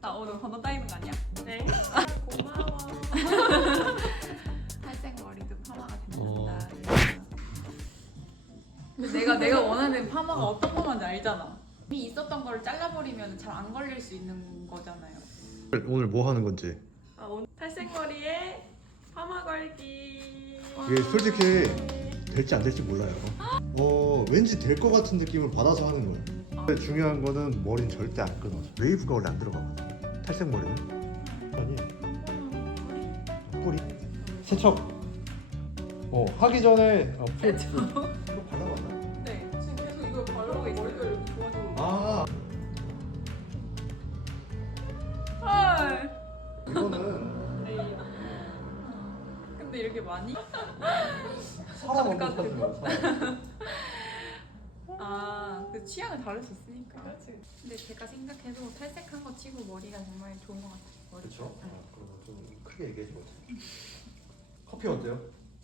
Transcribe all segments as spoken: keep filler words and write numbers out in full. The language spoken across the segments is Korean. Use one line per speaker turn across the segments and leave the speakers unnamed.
나 오늘 번호 따이는 거 아니야?
네. 고마워.
탈색 머리도 파마가 된다. 근데 내가 내가 원하는 파마가 어떤 파마인지 알잖아. 이미 있었던 거를 잘라버리면 잘 안 걸릴 수 있는 거잖아요.
오늘 뭐 하는 건지.
아, 오늘 탈색 머리에 파마 걸기.
이게 솔직히 될지 안 될지 몰라요. 어 왠지 될 것 같은 느낌을 받아서 하는 거예요. 근데 중요한 거는 머리는 절대 안 끊어져. 웨이브가 원래 안 들어가거든. 탈색 머리는. 아니 뿌리 세척. 어 하기 전에 어, 풀
세척.
이거 발라봤나?
네, 지금 계속 이걸 바르고 있어요.
머리가 이렇게 좋아지는 거.
아
헐.
이거는
레이어.
근데 이렇게 많이?
사람 언급 하지 마. 사람.
아, 그 취향은 다를 수 있으니까.
그렇지.
근데 제가 생각해도 탈색한 거 치고 머리가 정말 좋은 것 같아요. 머리.
그렇죠. 아, 그럼 좀 크게 얘기해 줘. 커피 어때요?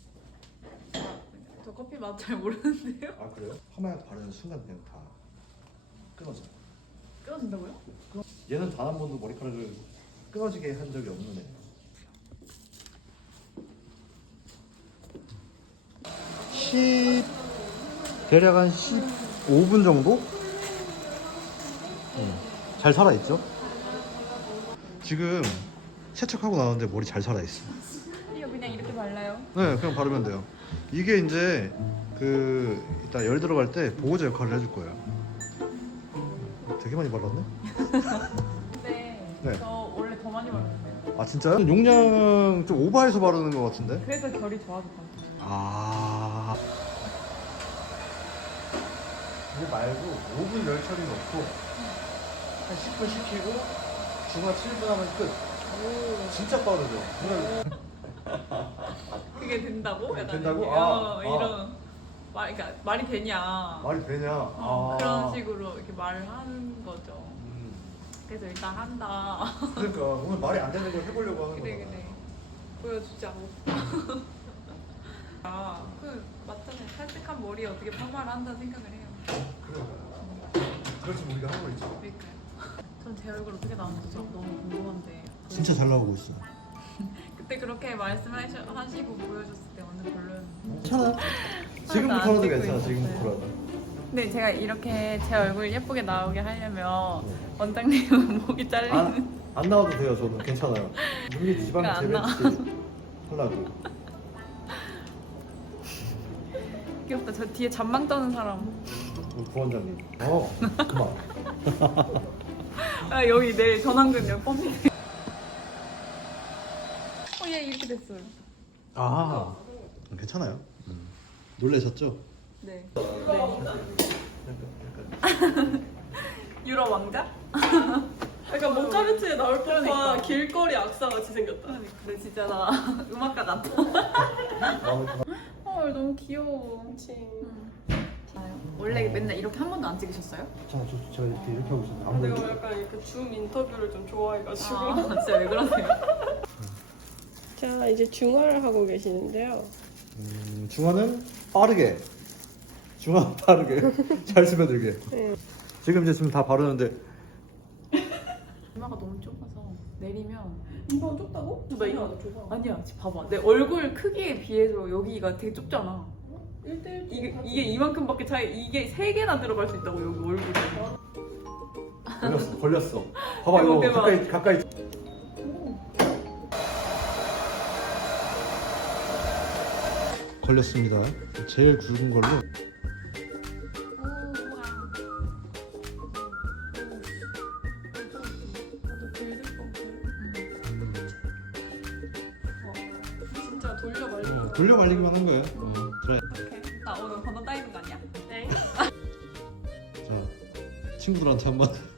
저 커피 맛 잘 모르는데요.
아 그래요? 파마약 바르는 순간 그냥 다 끊어져.
끊어진다고요?
얘는 단 한 번도 머리카락을 끊어지게 한 적이 없는 애. 십 대략 한 십오 분 정도? 응. 잘 살아 있죠? 지금 세척하고 나왔는데 머리 잘 살아 있어.
이거 그냥 이렇게 발라요?
네, 그냥 바르면 돼요. 이게 이제 그 이따 열 들어갈 때 보호자 역할을 해줄 거예요. 되게 많이 발랐네?
근데
네.
저 원래 더 많이 바르는데요.
아 진짜요? 용량 좀 오버해서 바르는 것 같은데?
그래서 결이 좋아졌거든요.
아 이거 말고 오 분 열 처리 넣고 한 십 분 식히고 중화 칠 분 하면 끝.
오.
진짜 빠르죠?
그게 된다고? 약간
된다고?
이렇게,
아,
어,
아.
이런 말, 그러니까 말이 되냐?
말이 되냐?
어,
아.
그런 식으로 이렇게 말을 하는 거죠.
음.
그래서 일단 한다.
그러니까 오늘 말이 안 되는 걸 해보려고 하는
그래
거잖아.
그래. 보여주자고. 아, 그 맞잖아요. 탈색한 머리에 어떻게 파마를 한다는 생각을 해요.
그래. 그렇지 우리가 하고 있죠.
그러니까요. 전 제 얼굴 어떻게 나오는지 저 너무 궁금한데.
진짜 잘 나오고 있어.
그때 그렇게 말씀하시고 보여줬을 때 완전 별로였는데.
괜찮아. 지금부터라도 괜찮아. 지금부터라도.
근데 제가 이렇게 제 얼굴 예쁘게 나오게 하려면 원장님은 목이 잘리는.
안, 안 나와도 돼요. 저는 괜찮아요. 눈밑 지방
그러니까 안
재배치 하려고.
귀엽다. 저 뒤에 잔망 떠는 사람.
우리 부원장님. 어, 그만.
아 여기 내 전완근요 펌핑. 어얘 이렇게 됐어요.
아, 괜찮아요. 음. 놀라셨죠?
네. 네. 유럽 왕자?
약간 모차르트에 나올 법한
그러니까.
길거리 악사 같이 생겼다.
근데 진짜 나 음악가 같아. 어 너무 귀여워.
그치.
자요. 원래 맨날 이렇게 한 번도 안 찍으셨어요?
자, 저, 저 이렇게 이렇게 하고 있었는데 안
내가
보이죠?
약간 이렇게 줌 인터뷰를 좀 좋아해가지고.
아 진짜 왜 그러세요?
자, 이제 중화를 하고 계시는데요.
음, 중화는 빠르게. 중화 빠르게. 잘 스며들게.
네.
지금 이제 지금 다 바르는데
이마가 너무 좁아서 내리면
이거 좁다고?
나 이거-
아니야, 좁아.
아니야 지금 봐봐 내 얼굴 크기에 비해서 여기가 되게 좁잖아.
일대일
이게 이게 이만큼밖에 차이 이게 세 개나 들어갈 수 있다고 여기 얼굴에.
걸렸어. 걸렸어. 봐봐 이거
대박,
가까이 가까이. 걸렸습니다. 제일 굵은 걸로.
진짜 돌려 말리는
어,
거.
돌려 말리기만 한 거예요. 어, 그래.
나 오늘 번호 따이는 거 아니야?
네.
자, 친구들한테 한번